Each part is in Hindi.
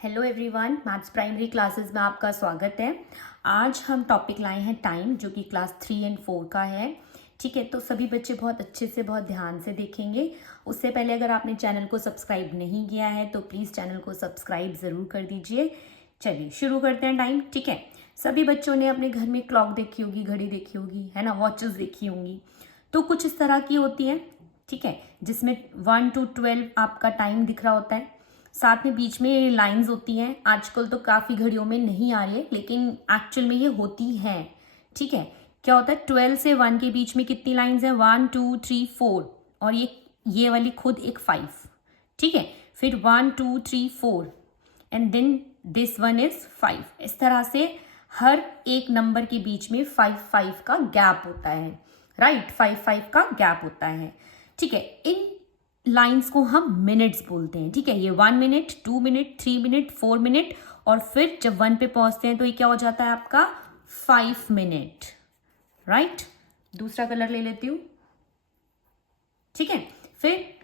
Hello everyone, maths primary classes में आपका स्वागत है। आज हम टॉपिक लाए हैं टाइम, जो कि क्लास 3 और 4 का है। ठीक है, तो सभी बच्चे बहुत अच्छे से बहुत ध्यान से देखेंगे। उससे पहले अगर आपने चैनल को सब्सक्राइब नहीं किया है तो प्लीज़ चैनल को सब्सक्राइब ज़रूर कर दीजिए। चलिए शुरू करते हैं टाइम। ठीक है, सभी बच्चों ने अपने घर में क्लॉक देखी होगी, घड़ी देखी होगी, है ना, वॉचेस देखी होंगी। तो कुछ इस तरह की होती है, ठीक है, जिसमें 1 to 12 आपका टाइम दिख रहा होता है। साथ में बीच में लाइंस होती हैं। आजकल तो काफ़ी घड़ियों में नहीं आ रही है, लेकिन एक्चुअल में ये होती हैं। ठीक है, क्या होता है 12 से 1 के बीच में कितनी लाइंस हैं? 1 2 3 4 और ये वाली खुद एक 5। ठीक है, फिर 1 2 3 4 and then this one is 5। इस तरह से हर एक नंबर के बीच में 5 5 का गैप होता है। राइट, 5 5 का गैप होता है। ठीक है, इन लाइंस को हम मिनट्स बोलते हैं। ठीक है, ये 1 मिनट, 2 मिनट, 3 मिनट, 4 मिनट और फिर जब 1 पे पहुंचते हैं तो ये क्या हो जाता है आपका 5 मिनट। राइट, दूसरा कलर ले लेती हूं। ठीक है, फिर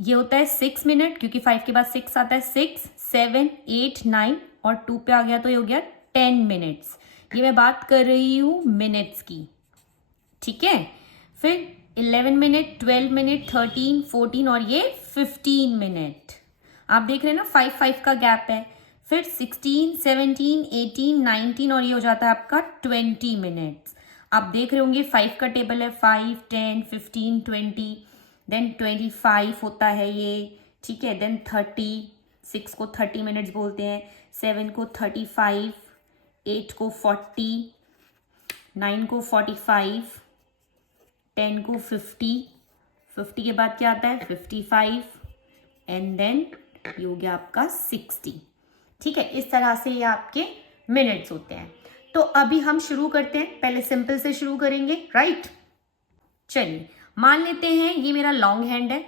ये होता है 6 मिनट, क्योंकि 5 के बाद 6 आता है। 6 7 8 9 और 2 पे आ गया तो ये हो गया 10 मिनट्स। ये मैं बात कर रही हूं मिनट्स की। ठीक है, फिर 11 मिनट, 12 मिनट, 13 14 और ये 15 मिनट। आप देख रहे हैं ना, 5 5 का गैप है। फिर 16 17 18 19 और ये हो जाता है आपका 20 मिनट्स। आप देख रहे होंगे 5 का टेबल है, 5 10 15 20, देन 25 होता है ये। ठीक है, देन 30, 6 को 30 मिनट्स बोलते हैं, 7 को 35, 8 को 40, 9 को 45, 10 को 50, 50 के बाद क्या आता है 55 एंड देन ये हो गया आपका 60। ठीक है, इस तरह से ये आपके मिनट्स होते हैं। तो अभी हम शुरू करते हैं। पहले सिंपल से शुरू करेंगे। राइट, चलिए मान लेते हैं ये मेरा लॉन्ग हैंड है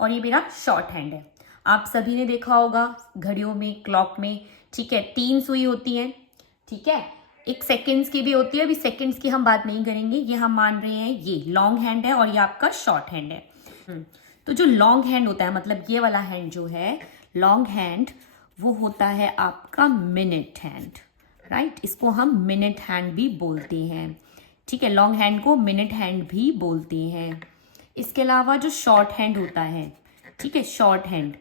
और ये मेरा शॉर्ट हैंड है। आप सभी ने देखा होगा घड़ियों में, क्लॉक में। ठीक है, 3 सुई होती है। ठीक है, एक सेकेंड्स की भी होती है। अभी सेकेंड्स की हम बात नहीं करेंगे, ये हम मान रहे हैं ये लॉन्ग हैंड है और ये आपका शॉर्ट हैंड है। तो जो लॉन्ग हैंड होता है, मतलब ये वाला हैंड जो है लॉन्ग हैंड, वो होता है आपका मिनट हैंड। राइट, इसको हम मिनट हैंड भी बोलते हैं। ठीक है, लॉन्ग हैंड को मिनट हैंड भी बोलते हैं। इसके अलावा जो शॉर्ट हैंड होता है, ठीक है, शॉर्ट हैंड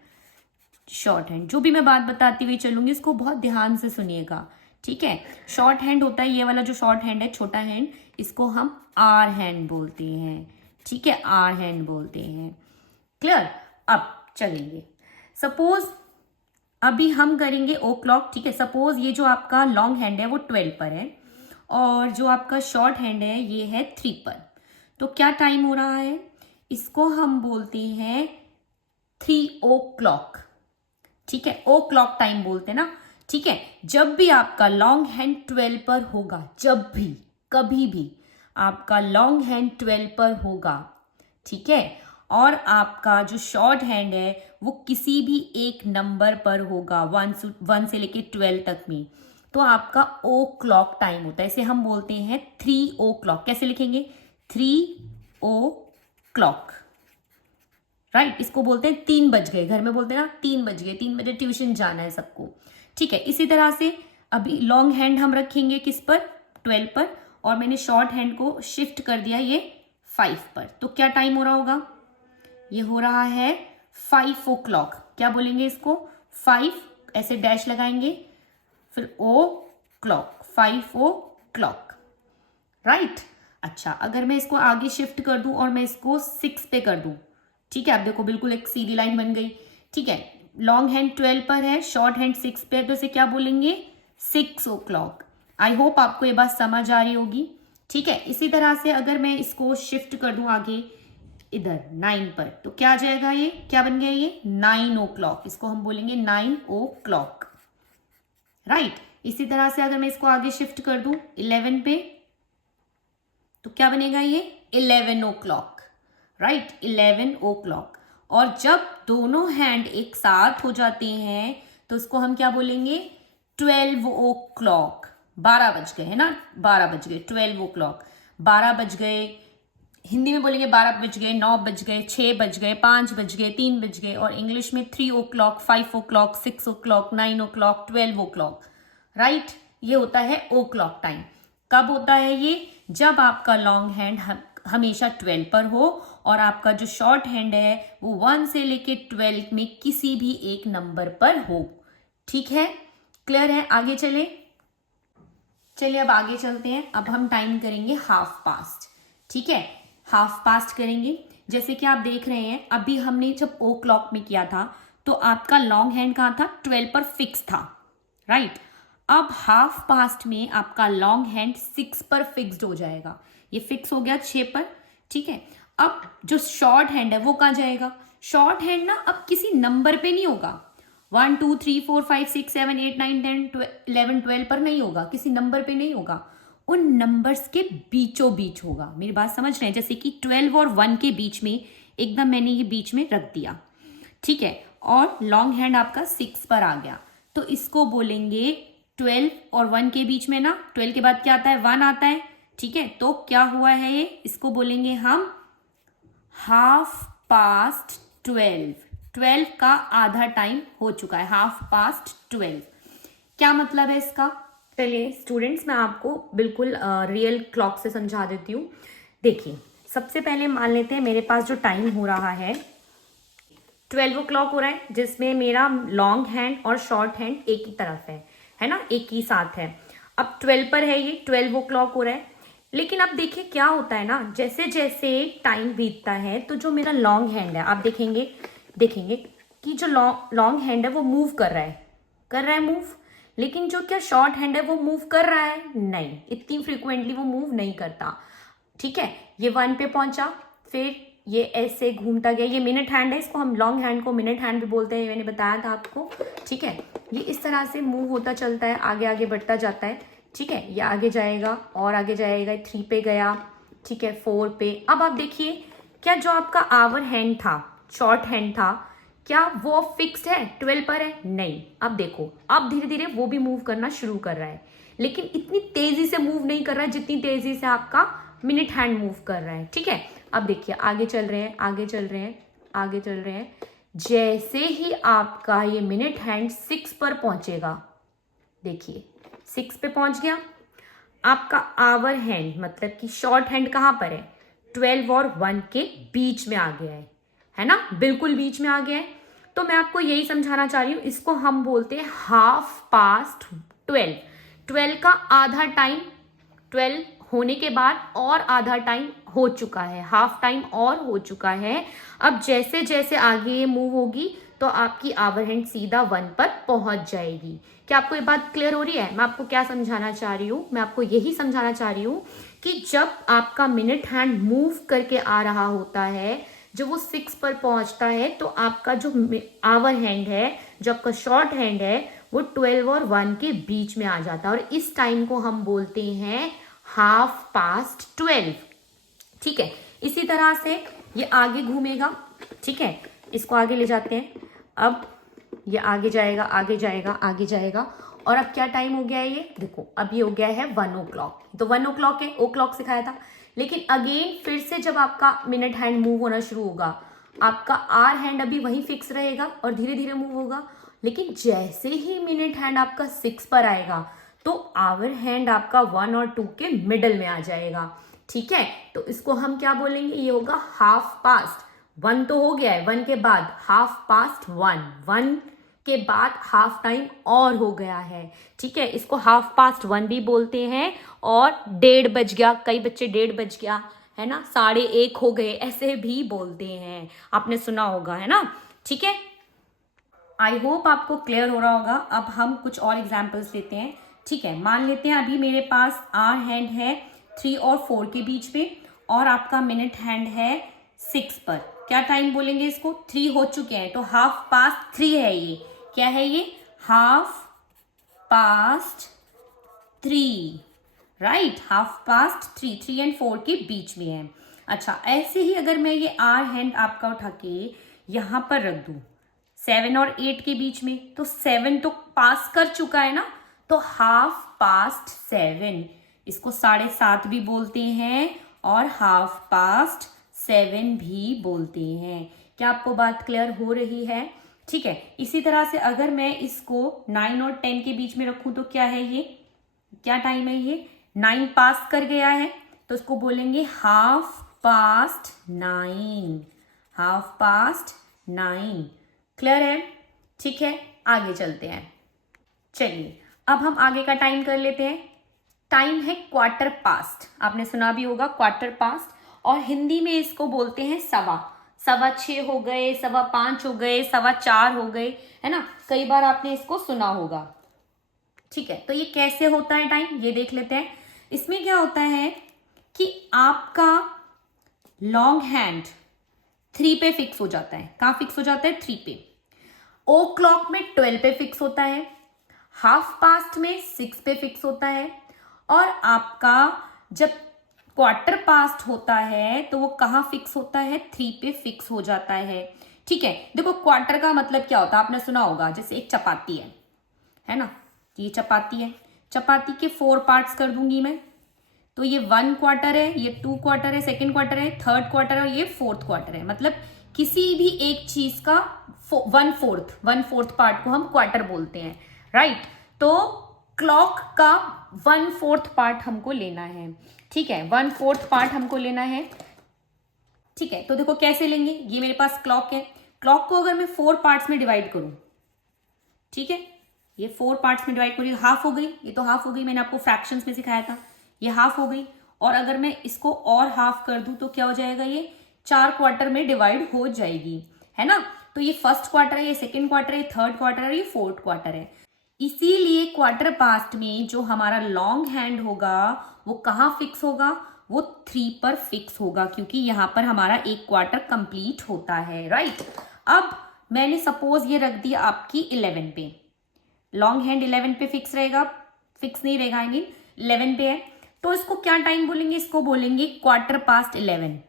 जो भी मैं बात बताती हुई चलूंगी इसको बहुत ध्यान से सुनिएगा। ठीक है, शॉर्ट हैंड होता है ये वाला जो शॉर्ट हैंड है, छोटा हैंड, इसको हम आर हैंड बोलते हैं। ठीक है, आर हैंड बोलते हैं। क्लियर? अब चलेंगे, सपोज अभी हम करेंगे ओ क्लॉक। ठीक है, सपोज ये जो आपका लॉन्ग हैंड है वो 12 पर है और जो आपका शॉर्ट हैंड है ये है 3 पर। तो क्या टाइम हो रहा है? इसको हम बोलते हैं 3 ओ क्लॉक। ठीक है, ओ क्लॉक टाइम बोलते हैं ना। ठीक है, जब भी आपका लॉन्ग हैंड 12 पर होगा, जब भी कभी भी आपका लॉन्ग हैंड 12 पर होगा, ठीक है, और आपका जो शॉर्ट हैंड है वो किसी भी एक नंबर पर होगा, 1 से लेके 12 तक में, तो आपका ओ क्लॉक टाइम होता है। इसे हम बोलते हैं 3 ओ क्लॉक। कैसे लिखेंगे? 3 ओ क्लॉक। राइट, इसको बोलते हैं 3 बज गए। घर में बोलते हैं ना 3 बज गए, 3 बजे ट्यूशन जाना है सबको। ठीक है, इसी तरह से अभी लॉन्ग हैंड हम रखेंगे किस पर? 12 पर, और मैंने शॉर्ट हैंड को शिफ्ट कर दिया ये 5 पर। तो क्या टाइम हो रहा होगा? ये हो रहा है 5 ओ क्लॉक। क्या बोलेंगे इसको? 5, ऐसे डैश लगाएंगे, फिर ओ क्लॉक, 5 ओ क्लॉक। राइट, अच्छा, अगर मैं इसको आगे शिफ्ट कर दूं और मैं इसको 6 पे कर दूं, ठीक है, आप देखो बिल्कुल एक सीधी लाइन बन गई। ठीक है, लॉन्ग हैंड 12 पर है, शॉर्ट हैंड 6 पे है, तो इसे क्या बोलेंगे? 6 ओ क्लॉक। आई होप आपको ये बात समझ आ रही होगी। ठीक है, इसी तरह से अगर मैं इसको शिफ्ट कर दूं आगे इधर 9 पर, तो क्या आ जाएगा? ये क्या बन गया? ये 9 ओ क्लॉक। इसको हम बोलेंगे 9 ओ क्लॉक। राइट, इसी तरह से अगर मैं इसको आगे शिफ्ट कर दूं 11 पे, तो क्या बनेगा? ये 11 ओ क्लॉक। राइट, 11 ओ क्लॉक। और जब दोनों हैंड एक साथ हो जाते हैं तो उसको हम क्या बोलेंगे? 12 ओ क्लॉक। 12 बज गए, है ना, 12 बज गए, 12 ओ क्लॉक। 12 बज गए, हिंदी में बोलेंगे 12 बज गए, 9 बज गए, 6 बज गए, 5 बज गए, 3 बज गए, और इंग्लिश में 3 o'clock, 5 o'clock, 6 o'clock, 9 o'clock, 12 o'clock, right. ये होता है ओ क्लॉक टाइम। कब होता है ये? जब आपका लॉन्ग हैंड हमेशा 12 पर हो और आपका जो शॉर्ट हैंड है वो 1 से लेके 12 में किसी भी एक नंबर पर हो। ठीक है, क्लियर है? आगे चलिए अब आगे चलते हैं। अब हम टाइम करेंगे हाफ पास्ट। ठीक है, हाफ पास्ट करेंगे। जैसे कि आप देख रहे हैं, अभी हमने जब ओ क्लॉक में किया था तो आपका लॉन्ग हैंड कहाँ था? 12 पर फिक्स था, राइट। अब हाफ पास्ट में आपका लॉन्ग हैंड 6 पर फिक्स्ड हो जाएगा। ये फिक्स हो गया 6 पर। ठीक है, अब जो शॉर्ट हैंड है वो कहाँ जाएगा? शॉर्ट हैंड ना अब किसी नंबर पे नहीं होगा, 1 2 3 4 5 6 7 8 9 10 11 12 पर नहीं होगा, किसी नंबर पे नहीं होगा, उन नंबर्स के बीचों बीच होगा। मेरी बात समझ रहे हैं? जैसे कि 12 और 1 के बीच में एकदम मैंने ये बीच में रख दिया, ठीक है, और लॉन्ग हैंड आपका 6 पर आ गया, तो इसको बोलेंगे 12 और 1 के बीच में ना, 12 के बाद क्या आता है? 1 आता है। ठीक है, तो क्या हुआ है ये? इसको बोलेंगे हम हाफ पास्ट 12। 12 का आधा टाइम हो चुका है, हाफ पास्ट 12। क्या मतलब है इसका? चलिए स्टूडेंट्स, मैं आपको बिल्कुल रियल क्लॉक से समझा देती हूँ। देखिए, सबसे पहले मान लेते हैं मेरे पास जो टाइम हो रहा है 12 o'clock हो रहा है, जिसमें मेरा लॉन्ग हैंड और शॉर्ट हैंड एक ही तरफ है ना, एक ही साथ है। अब 12 पर है, ये 12 o'clock हो रहा है। लेकिन अब देखिए क्या होता है ना, जैसे जैसे टाइम बीतता है तो जो मेरा लॉन्ग हैंड है, आप देखेंगे कि जो लॉन्ग हैंड है वो मूव कर रहा है मूव। लेकिन जो क्या शॉर्ट हैंड है वो मूव कर रहा है? नहीं, इतनी फ्रिक्वेंटली वो मूव नहीं करता। ठीक है, ये 1 पे पहुंचा, फिर ये ऐसे घूमता गया। ये मिनट हैंड है, इसको हम लॉन्ग हैंड को मिनट हैंड भी बोलते हैं, मैंने बताया था आपको। ठीक है, ये इस तरह से मूव होता चलता है, आगे आगे बढ़ता जाता है। ठीक है, ये आगे जाएगा और आगे जाएगा, 3 पे गया, ठीक है, 4 पे। अब आप देखिए, क्या जो आपका आवर हैंड था, शॉर्ट हैंड था, क्या वो फिक्स्ड है? 12 पर है? नहीं। अब देखो, अब धीरे धीरे वो भी मूव करना शुरू कर रहा है, लेकिन इतनी तेजी से मूव नहीं कर रहा है जितनी तेजी से आपका मिनट हैंड मूव कर रहा है। ठीक है, अब देखिए आगे चल रहे हैं, आगे चल रहे हैं, आगे चल रहे हैं। जैसे ही आपका ये मिनट हैंड 6 पर पहुंचेगा, देखिए 6 पे पहुंच गया, आपका आवर हैंड मतलब कि शॉर्ट हैंड कहां पर है? 12 और 1 के बीच में आ गया है ना, बिल्कुल बीच में आ गया है। तो मैं आपको यही समझाना चाह रही हूं, इसको हम बोलते हैं हाफ पास्ट 12। 12 का आधा टाइम, 12 होने के बाद और आधा टाइम हो चुका है, हाफ टाइम और हो चुका है। अब जैसे जैसे आगे ये मूव होगी तो आपकी आवर हैंड सीधा 1 पर पहुंच जाएगी। क्या आपको ये बात क्लियर हो रही है? मैं आपको क्या समझाना चाह रही हूँ? मैं आपको यही समझाना चाह रही हूँ कि जब आपका मिनट हैंड मूव करके आ रहा होता है, जब वो 6 पर पहुंचता है, तो आपका जो आवर हैंड है, जो आपका शॉर्ट हैंड है, वो 12 और 1 के बीच में आ जाता है, और इस टाइम को हम बोलते हैं हाफ पास्ट 12। ठीक है, इसी तरह से ये आगे घूमेगा। ठीक है, इसको आगे ले जाते हैं। अब ये आगे जाएगा, आगे जाएगा, आगे जाएगा, और अब क्या टाइम हो गया है? ये देखो, अब ये हो गया है 1 o'clock। तो 1 o'clock है, ओ क्लॉक सिखाया था। लेकिन अगेन फिर से जब आपका मिनट हैंड मूव होना शुरू होगा, आपका आर हैंड अभी वहीं फिक्स रहेगा और धीरे धीरे मूव होगा। लेकिन जैसे ही मिनट हैंड आपका 6 पर आएगा तो आवर हैंड आपका 1 और 2 के मिडल में आ जाएगा। ठीक है, तो इसको हम क्या बोलेंगे? ये होगा हाफ पास्ट 1। तो हो गया है, 1 के बाद हाफ पास्ट 1, 1 के बाद हाफ टाइम और हो गया है। ठीक है, इसको हाफ पास्ट 1 भी बोलते हैं, और 1:30 बज गया, कई बच्चे 1:30 बज गया है ना, 1:30 हो गए, ऐसे भी बोलते हैं, आपने सुना होगा, है ना। ठीक है, आई होप आपको क्लियर हो रहा होगा। अब हम कुछ और एग्जाम्पल्स लेते हैं। ठीक है, मान लेते हैं अभी मेरे पास आर हैंड है 3 और 4 के बीच में, और आपका मिनट हैंड है 6 पर। क्या टाइम बोलेंगे इसको? 3 हो चुके हैं, तो हाफ पास्ट 3 है। ये क्या है? ये half past 3, right, half past 3, 3 and 4 के बीच में है। अच्छा, ऐसे ही अगर मैं ये आर हैंड आपका उठा के यहां पर रख दूं 7 और 8 के बीच में, तो 7 तो पास कर चुका है ना, तो हाफ पास्ट 7, इसको 7:30 भी बोलते हैं, और 7:30 भी बोलते हैं। क्या आपको बात क्लियर हो रही है? ठीक है, इसी तरह से अगर मैं इसको 9 और 10 के बीच में रखूं तो क्या है ये, क्या टाइम है ये, 9 पास कर गया है, तो इसको बोलेंगे 9:30, 9:30। क्लियर है? ठीक है, आगे चलते हैं। चलिए अब हम आगे का टाइम कर लेते हैं। टाइम है 1/4, आपने सुना भी होगा 1/4, और हिंदी में इसको बोलते हैं 6:15 हो गए, 5:15 हो गए, 4:15 हो गए, है ना, कई बार आपने इसको सुना होगा। ठीक है, तो ये कैसे होता है टाइम, ये देख लेते हैं। इसमें क्या होता है कि आपका लॉन्ग हैंड 3 पे फिक्स हो जाता है। कहाँ फिक्स हो जाता है? 3 पे। ओ क्लॉक में 12 पे फिक्स होता है, 1/2 में 6 पे फिक्स होता है, और आपका जब 1/4 होता है तो वो कहाँ फिक्स होता है? 3 पे फिक्स हो जाता है। ठीक है, देखो क्वार्टर का मतलब क्या होता है आपने सुना होगा, जैसे एक चपाती है ना, ये चपाती है, चपाती के 4 पार्ट्स कर दूंगी मैं, तो ये 1/4 है, ये 2/4 है, 2/4 है, 3/4 है, और ये 4/4 है। मतलब किसी भी एक चीज का 1/4 पार्ट को हम क्वार्टर बोलते हैं, राइट। तो क्लॉक का 1/4 पार्ट हमको लेना है। ठीक है, 1/4 पार्ट हमको लेना है। ठीक है, तो देखो कैसे लेंगे, ये मेरे पास क्लॉक है, क्लॉक को अगर मैं 4 पार्ट्स में डिवाइड करूं, ठीक है, ये 4 पार्ट्स में डिवाइड करूँ, हाफ हो गई, ये तो हाफ हो गई, मैंने आपको फ्रैक्शंस में सिखाया था, ये हाफ हो गई, और अगर मैं इसको और हाफ कर दूं तो क्या हो जाएगा, ये 4/4 में डिवाइड हो जाएगी, है ना। तो ये 1st क्वार्टर है, ये 2nd क्वार्टर है, ये 3rd क्वार्टर है, ये 4th क्वार्टर है। इसीलिए 1/4 में जो हमारा लॉन्ग हैंड होगा वो कहाँ फिक्स होगा, वो 3 पर फिक्स होगा, क्योंकि यहां पर हमारा 1 क्वार्टर कंप्लीट होता है, राइट। अब मैंने सपोज ये रख दिया आपकी 11 पे, लॉन्ग हैंड 11 पे फिक्स रहेगा, फिक्स नहीं रहेगा, आई मीन 11 पे है, तो इसको क्या टाइम बोलेंगे, इसको बोलेंगे 11/4।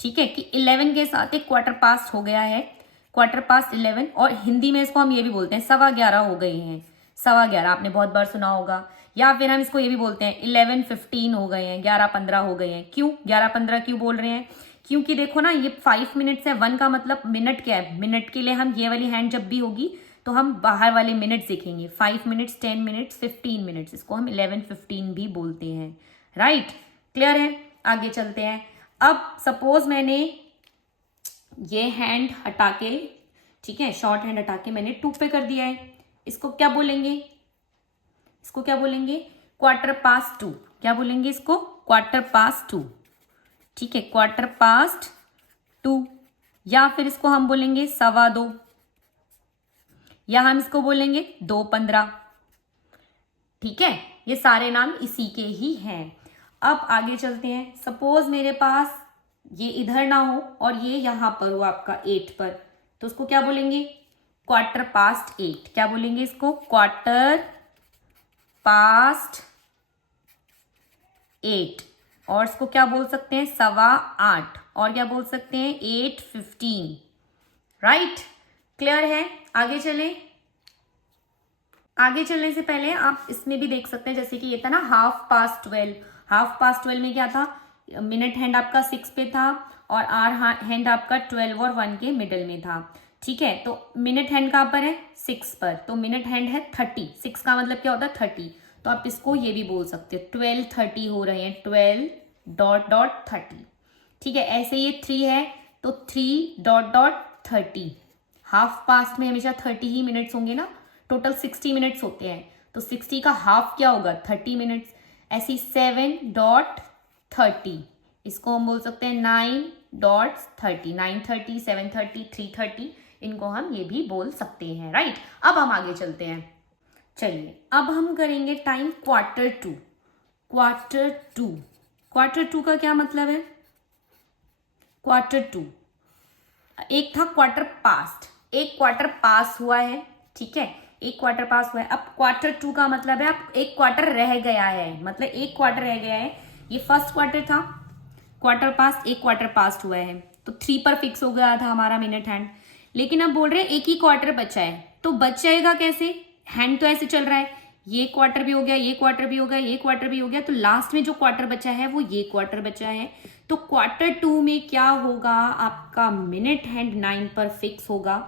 ठीक है, कि 11 के साथ एक 1/4 हो गया है, 11/4, और हिंदी में इसको हम ये भी बोलते हैं 11:15 हो गए हैं, 11:15 आपने बहुत बार सुना होगा। या फिर हम इसको ये भी बोलते हैं 11:15 हो गए हैं, 11:15 हो गए हैं। क्यों 11:15 क्यों बोल रहे हैं? क्योंकि देखो ना, ये 5 मिनट्स है, 1 का मतलब मिनट क्या है, मिनट के लिए हम ये वाली हैंड जब भी होगी तो हम बाहर वाले मिनट्स देखेंगे, 5 मिनट्स, 10 मिनट्स, 15 मिनट्स, इसको हम 11:15 भी बोलते हैं, राइट। क्लियर है? आगे चलते हैं। अब सपोज मैंने ये हैंड हटा के, ठीक है, शॉर्ट हैंड हटा के मैंने 2 पे कर दिया है, इसको क्या बोलेंगे, इसको क्या बोलेंगे, 1/4 क्या बोलेंगे इसको, 1/4। ठीक है, 1/4, या फिर इसको हम बोलेंगे 2:15, या हम इसको बोलेंगे 2:15। ठीक है, ये सारे नाम इसी के ही हैं। अब आगे चलते हैं। सपोज मेरे पास ये इधर ना हो और ये यहां पर हो आपका 8 पर, तो उसको क्या बोलेंगे, 8:15। क्या बोलेंगे इसको, 8:15, और इसको क्या बोल सकते हैं, 8:15, और क्या बोल सकते हैं, 8:15, राइट। क्लियर है? आगे चले। आगे चलने से पहले आप इसमें भी देख सकते हैं, जैसे कि ये था ना 12:30, 12:30 में क्या था, मिनट हैंड आपका 6 पे था, और आर हैंड आपका 12 और 1 के मिडल में था। ठीक है, तो मिनट हैंड कहाँ पर है, 6 पर, तो मिनट हैंड है 30, 6 का मतलब क्या होता है, 30, तो आप इसको ये भी बोल सकते हो 12:30 हो रहे हैं, 12:30। ठीक है, ऐसे ये 3 है तो 3:30। 1/2 में हमेशा 30 ही मिनट्स होंगे ना, टोटल 60 मिनट्स होते हैं, तो 60 का हाफ क्या होगा, 30 मिनट्स। ऐसी 7:30, इसको हम बोल सकते हैं 9:30, 9:30, 7:30, 3:30, इनको हम ये भी बोल सकते हैं, राइट। अब हम आगे चलते हैं। चलिए अब हम करेंगे टाइम 1/4। 1/4 का क्या मतलब है, 1/4, एक था 1/4, एक 1/4 हुआ है, ठीक है, एक 1/4 हुआ है। अब 1/4 का मतलब है अब एक 1/4 रह गया है, मतलब एक 1/4 रह गया है। ये 1st क्वार्टर था, 1/4, एक 1/4 हुआ है, तो 3 पर फिक्स हो गया था हमारा मिनट हैंड। लेकिन अब बोल रहे हैं एक ही 1/4 बचा है, तो बच जाएगा कैसे, हैंड तो ऐसे चल रहा है, ये क्वार्टर भी हो गया, ये क्वार्टर भी हो गया, ये क्वार्टर भी हो गया, तो लास्ट में जो क्वार्टर बचा है वो ये क्वार्टर बचा है। तो क्वार्टर 2 में क्या होगा, आपका मिनट हैंड 9 पर फिक्स होगा।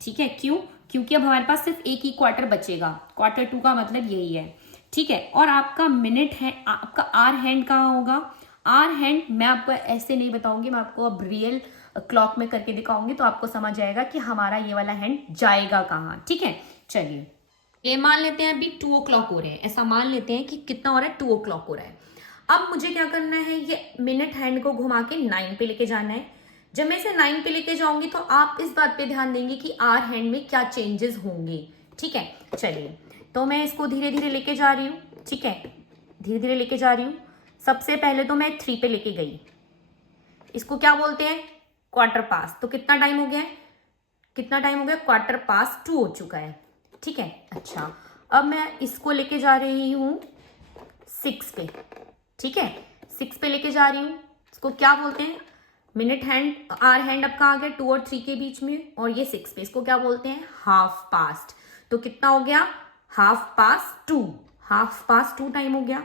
ठीक है, क्यों? क्योंकि अब हमारे पास सिर्फ एक ही क्वार्टर बचेगा, क्वार्टर 2 का मतलब यही है। ठीक है, और आपका मिनट है, आपका आर हैंड कहाँ होगा? आर हैंड मैं आपको ऐसे नहीं बताऊंगी, मैं आपको अब रियल क्लॉक में करके दिखाऊंगी, तो आपको समझ आएगा कि हमारा ये वाला हैंड जाएगा कहाँ। ठीक है, चलिए ये मान लेते हैं अभी 2 o'clock हो रहे हैं, ऐसा मान लेते हैं कि कितना हो रहा है, 2 o'clock हो रहा है। अब मुझे क्या करना है, ये मिनट हैंड को घुमा के 9 पे लेके जाना है। जब मैं इसे 9 पे लेके जाऊंगी तो आप इस बात पे ध्यान देंगे कि आर हैंड में क्या चेंजेस होंगे। ठीक है, चलिए तो मैं इसको धीरे धीरे लेके जा रही हूँ। ठीक है, धीरे धीरे लेके जा रही हूँ। सबसे पहले तो मैं 3 पे लेके गई, इसको क्या बोलते हैं, क्वार्टर पास। तो कितना टाइम हो गया है, कितना टाइम हो गया, क्वार्टर पास 2 हो चुका है। ठीक है, अच्छा अब मैं इसको लेके जा रही हूँ 6 पे। ठीक है, 6 पे लेके जा रही हूँ, इसको क्या बोलते हैं, मिनट हैंड, आर हैंड अब कहाँ आ गया, 2 और 3 के बीच में, और ये 6 पे, इसको क्या बोलते हैं, हाफ पास्ट। तो कितना हो गया, half past 2, half past 2 time हो गया।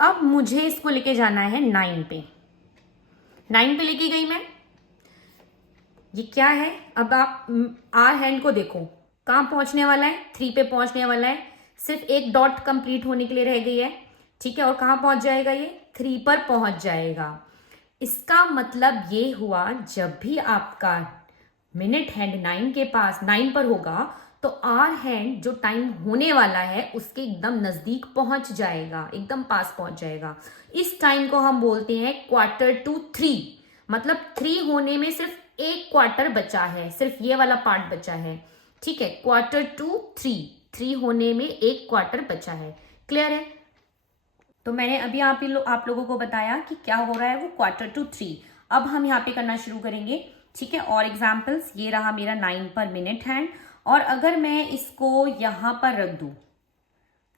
अब मुझे इसको लेके जाना है 9 पे। 9 पे लेके गई मैं, ये क्या है, अब आप आर हैंड को देखो कहाँ पहुंचने वाला है, 3 पे पहुंचने वाला है, सिर्फ एक डॉट कंप्लीट होने के लिए रह गई है। ठीक है, और कहाँ पहुंच जाएगा, ये 3 पर पहुंच जाएगा। इसका मतलब ये हुआ, जब भी आपका मिनट हैंड 9 के पास 9 पर होगा तो आर हैंड जो टाइम होने वाला है उसके एकदम नजदीक पहुंच जाएगा, एकदम पास पहुंच जाएगा। इस टाइम को हम बोलते हैं क्वार्टर टू 3, मतलब 3 होने में सिर्फ एक क्वार्टर बचा है, सिर्फ ये वाला पार्ट बचा है। ठीक है, क्वार्टर टू 3 होने में एक क्वार्टर बचा है। क्लियर है? तो मैंने अभी आप लोगों को बताया कि क्या हो रहा है, वो क्वार्टर टू 3। अब हम यहाँ पे करना शुरू करेंगे। ठीक है, और एग्जाम्पल्स, ये रहा मेरा 9 पर मिनट हैंड, और अगर मैं इसको यहाँ पर रख दूं,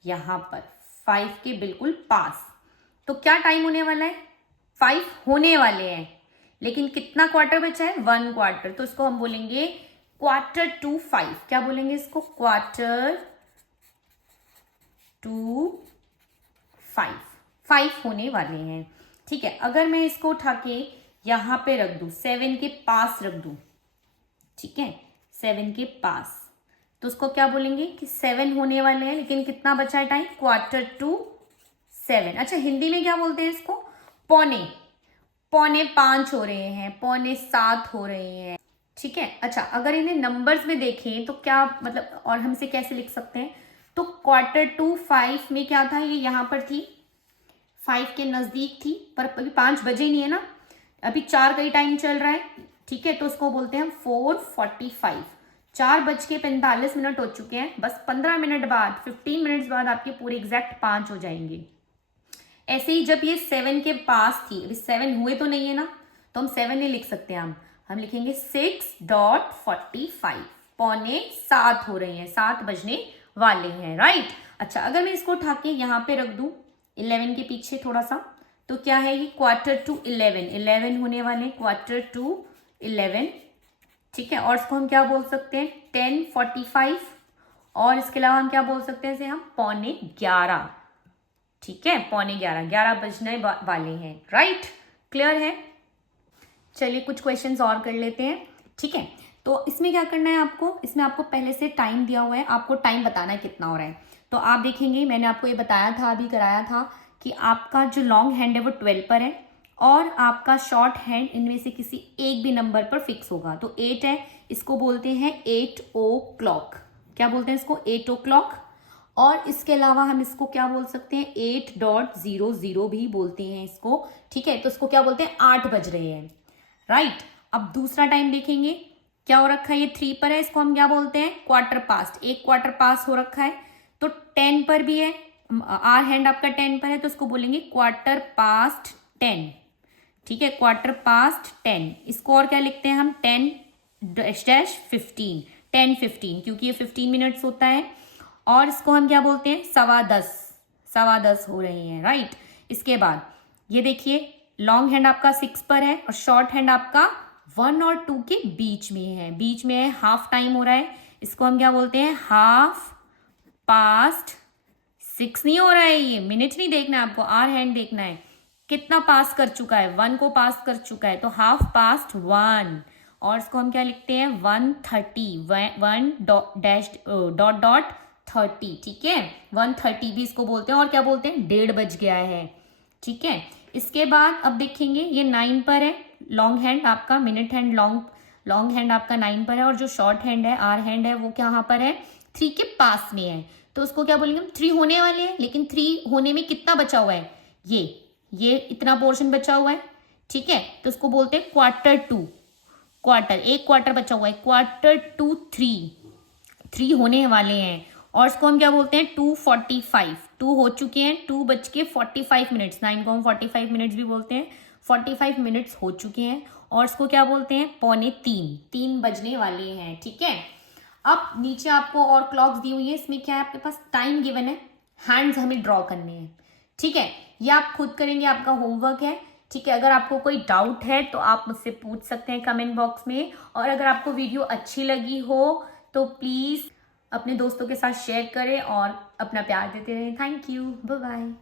यहाँ पर 5 के बिल्कुल पास, तो क्या टाइम होने वाला है, 5 होने वाले हैं, लेकिन कितना क्वार्टर बचा है, 1 क्वार्टर। तो इसको हम बोलेंगे क्वार्टर टू 5। क्या बोलेंगे इसको, क्वार्टर टू 5 होने वाले हैं। ठीक है, अगर मैं इसको उठा के यहां पे रख दूं, 7 के पास रख दूं, ठीक है, 7 के पास, तो उसको क्या बोलेंगे कि 7 होने वाले हैं, लेकिन कितना बचा है टाइम, क्वार्टर टू 7। अच्छा, हिंदी में क्या बोलते हैं इसको, पौने 5 हो रहे हैं, पौने 7 हो रहे हैं। ठीक है, अच्छा अगर इन्हें नंबर्स में देखें तो क्या मतलब, और हम इसे कैसे लिख सकते हैं, तो क्वार्टर टू 5 में क्या था, ये यहाँ पर थी, 5 के नजदीक थी, पर अभी 5 बजे नहीं है ना, अभी 4 का ही टाइम चल रहा है। ठीक है, तो उसको बोलते हैं 4:45, 4:45 हो चुके हैं, बस 15 मिनट बाद, 15 मिनट्स बाद आपके पूरे एग्जैक्ट 5 हो जाएंगे। ऐसे ही जब ये 7 के पास थी, अभी 7 हुए तो नहीं है ना, तो हम 7 नहीं लिख सकते, हम लिखेंगे 6:45, पौने 7 हो रहे हैं, 7 बजने वाले हैं, राइट। अच्छा, अगर मैं इसको उठा के यहाँ पे रख दूं 11 के पीछे थोड़ा सा, तो क्या है ये, क्वार्टर टू 11 होने वाले, क्वार्टर टू 11। ठीक है, और इसको हम क्या बोल सकते हैं, 10:45, और इसके अलावा हम क्या बोल सकते हैं इसे, हम पौने 11। ठीक है, पौने 11 बजने वाले हैं, राइट। क्लियर है? चलिए कुछ क्वेश्चंस और कर लेते हैं। ठीक है, तो इसमें क्या करना है आपको, इसमें आपको पहले से टाइम दिया हुआ है, आपको टाइम बताना है कितना हो रहा है। तो आप देखेंगे, मैंने आपको ये बताया था, अभी कराया था, कि आपका जो लॉन्ग हैंड है वो 12 पर है, और आपका शॉर्ट हैंड इनमें से किसी एक भी नंबर पर फिक्स होगा। तो 8 है, इसको बोलते हैं 8 o'clock। क्या बोलते हैं इसको, 8 o'clock। और इसके अलावा हम इसको क्या बोल सकते हैं, 8.00 भी बोलते हैं इसको। ठीक है, तो इसको क्या बोलते हैं, 8 बज रहे हैं, राइट। अब दूसरा टाइम देखेंगे, क्या हो रखा है, ये 3 पर है, इसको हम क्या बोलते हैं, क्वार्टर पास्ट, एक क्वार्टर पास हो रखा है। तो 10 पर भी है, आर हैंड आपका 10 पर है, तो इसको बोलेंगे क्वार्टर पास्ट 10। ठीक है, क्वार्टर पास्ट 10। इसको और क्या लिखते हैं हम, 10-15, 10:15, क्योंकि ये 15 मिनट्स होता है। और इसको हम क्या बोलते हैं, 10:15 हो रहे हैं, राइट। इसके बाद ये देखिए, लॉन्ग हैंड आपका 6 पर है, और शॉर्ट हैंड आपका 1 और 2 के बीच में है, बीच में है, हाफ टाइम हो रहा है। इसको हम क्या बोलते हैं, हाफ पास्ट 6 नहीं हो रहा है, ये मिनट नहीं देखना है आपको, आवर हैंड देखना है। कितना पास कर चुका है, 1 को पास कर चुका है, तो हाफ पास्ट 1। और इसको हम क्या लिखते हैं, 1:30, 1 डैश डॉट डॉट 30, ठीक है। 1:30 भी इसको बोलते हैं, और क्या बोलते हैं, 1:30 बज गया है, ठीक है। इसके बाद अब देखेंगे ये 9 पर है, लॉन्ग हैंड आपका, मिनट हैंड लॉन्ग हैंड आपका 9 पर है, और जो शॉर्ट हैंड है, आवर हैंड है, वो कहाँ पर है, 3 के पास में है। तो उसको क्या बोलेंगे हम, 3 होने वाले हैं, लेकिन 3 होने में कितना बचा हुआ है, ये इतना पोर्शन बचा हुआ है, ठीक है। तो उसको बोलते हैं क्वार्टर टू, एक क्वार्टर बचा हुआ है, क्वार्टर टू 3 होने वाले हैं। और इसको हम क्या बोलते हैं, 2:45, 2 हो चुके हैं, 2:45 मिनट्स, 9 को हम 45 मिनट्स भी बोलते हैं, 45 मिनट्स हो चुके हैं। और इसको क्या बोलते हैं, 2:45, 3 बजने वाले हैं, ठीक है। अब नीचे आपको और क्लॉक्स दी हुई है, इसमें क्या है आपके पास, टाइम गिवन है, हैंड्स हमें ड्रॉ करने हैं, ठीक है। ये आप खुद करेंगे, आपका होमवर्क है, ठीक है। अगर आपको कोई डाउट है तो आप मुझसे पूछ सकते हैं कमेंट बॉक्स में। और अगर आपको वीडियो अच्छी लगी हो तो प्लीज अपने दोस्तों के साथ शेयर करें और अपना प्यार देते रहें। Thank you, bye bye.